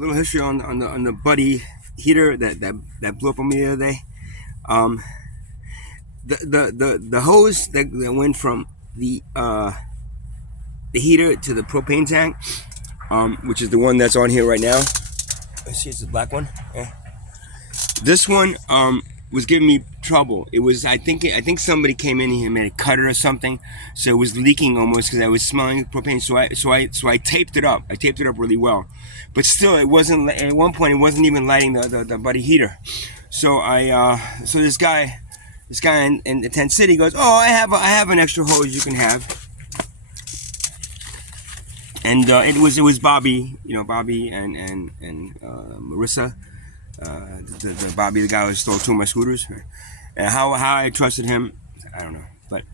little history on the buddy heater that blew up on me the other day. The hose that went from the heater to the propane tank, which is the one that's on here right now. Let's see, it's the black one. Yeah. This one was giving me trouble. It was, I think somebody came in here and made a cutter or something, so it was leaking almost because I was smelling propane. So I taped it up. I taped it up really well, but still, it wasn't. At one point, it wasn't even lighting the buddy heater. So so this guy in the tent city goes, "Oh, I have an extra hose you can have." And it was Bobby, Bobby and Marissa. The Bobby, the guy who stole 2 of my scooters, and how I trusted him, I don't know. But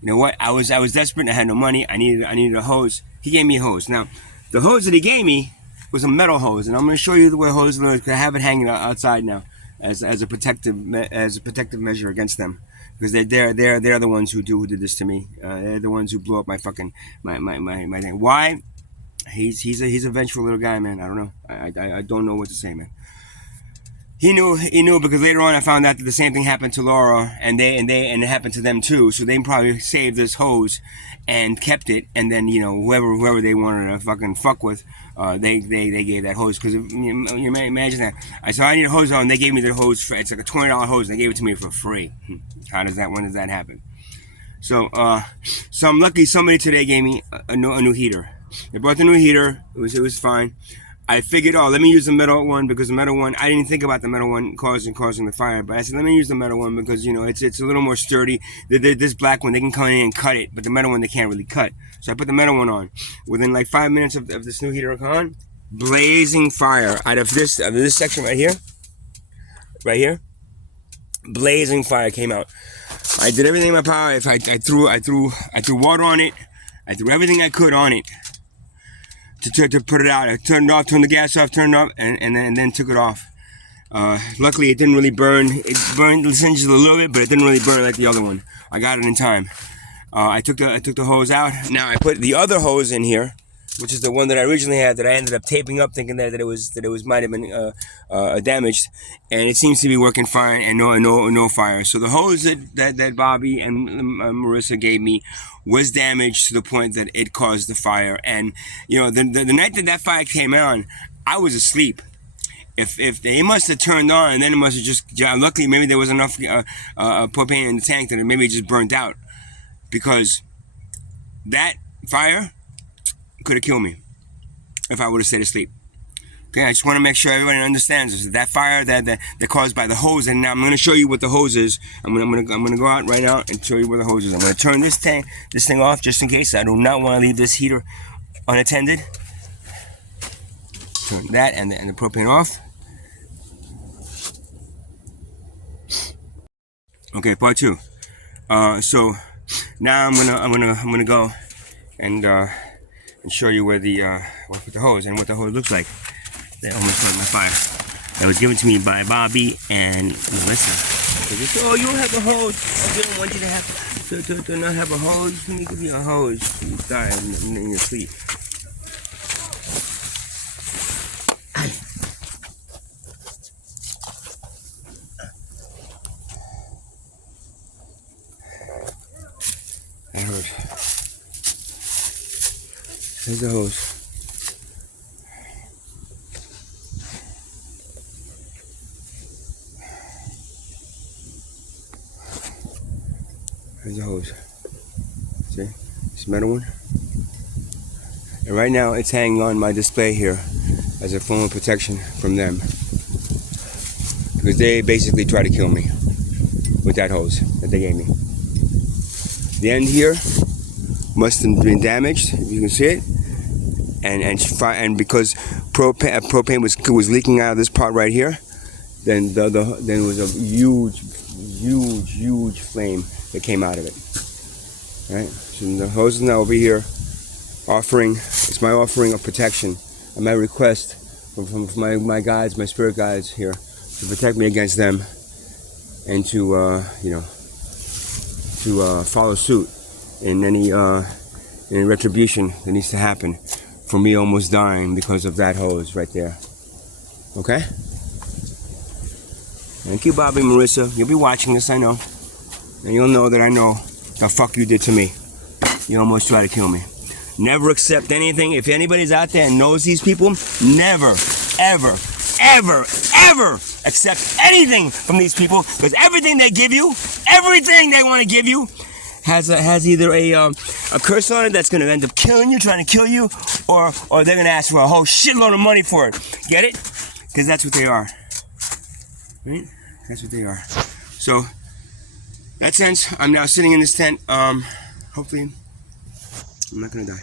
you know what? I was desperate. And I had no money. I needed a hose. He gave me a hose. Now, the hose that he gave me was a metal hose, and I'm going to show you the way hose looks because I have it hanging outside now as a protective measure against them, because they're the ones who did this to me. They're the ones who blew up my fucking my thing. Why? He's a vengeful little guy, man. I don't know. I don't know what to say, man. He knew because later on I found out that the same thing happened to Laura, and it happened to them too. So they probably saved this hose and kept it, and then whoever they wanted to fucking fuck with, they gave that hose, because you imagine that. So I need a hose on. They gave me the hose it's like a $20 hose. And they gave it to me for free. When does that happen? So I'm lucky somebody today gave me a new heater. They brought the new heater. It was fine. I figured, let me use the metal one, because the metal one, I didn't think about the metal one causing the fire, but I said, let me use the metal one because, it's a little more sturdy. This black one, they can come in and cut it, but the metal one, they can't really cut. So I put the metal one on. Within like 5 minutes of this new heater on, blazing fire out of this section right here, blazing fire came out. I did everything in my power. I threw water on it. I threw everything I could on it to put it out. I turned the gas off, turned it off, and then took it off. Luckily, it didn't really burn. It burned the singes a little bit, but it didn't really burn like the other one. I got it in time. I took the hose out. Now I put the other hose in here, which is the one that I originally had, that I ended up taping up, thinking that it might have been damaged, and it seems to be working fine, and no fire. So the hose that Bobby and Marissa gave me was damaged to the point that it caused the fire. And the night that fire came on, I was asleep. If they must have turned on, and then it must have just, luckily maybe there was enough propane in the tank that maybe it just burnt out, because that fire could have killed me if I would have stayed asleep. Okay, I just want to make sure everybody understands this. That fire that caused by the hose, and now I'm going to show you what the hose is. I'm going to go out right now and show you where the hose is. I'm going to turn this thing off just in case. I do not want to leave this heater unattended. Turn that and the propane off. Okay, part 2. So now I'm gonna go and show you where the hose and what the hose looks like. That almost caused my fire. That was given to me by Bobby and Melissa. They said, "Oh, you don't have a hose. I didn't want you to have to not have a hose. Let me give you a hose. You die in your sleep." That hurt. There's the hose. There's the hose. See? This metal one. And right now it's hanging on my display here as a form of protection from them, because they basically tried to kill me with that hose that they gave me. The end here must have been damaged, if you can see it, and because propane was leaking out of this part right here, then there was a huge flame that came out of it. Right? So the hose is now over here, it's my offering of protection, and my request from my guides, my spirit guides here, to protect me against them, and to follow suit in any retribution that needs to happen for me almost dying because of that hose right there. Okay? Thank you, Bobby, Marissa. You'll be watching this, I know. And you'll know that I know the fuck you did to me. You almost tried to kill me. Never accept anything. If anybody's out there and knows these people, never, ever, ever, ever accept anything from these people, because everything they give you, everything they want to give you, has either a curse on it that's going to end up killing you, trying to kill you, or they're going to ask for a whole shitload of money for it. Get it? Because that's what they are. Right? That's what they are. So, in that sense, I'm now sitting in this tent. Hopefully, I'm not going to die.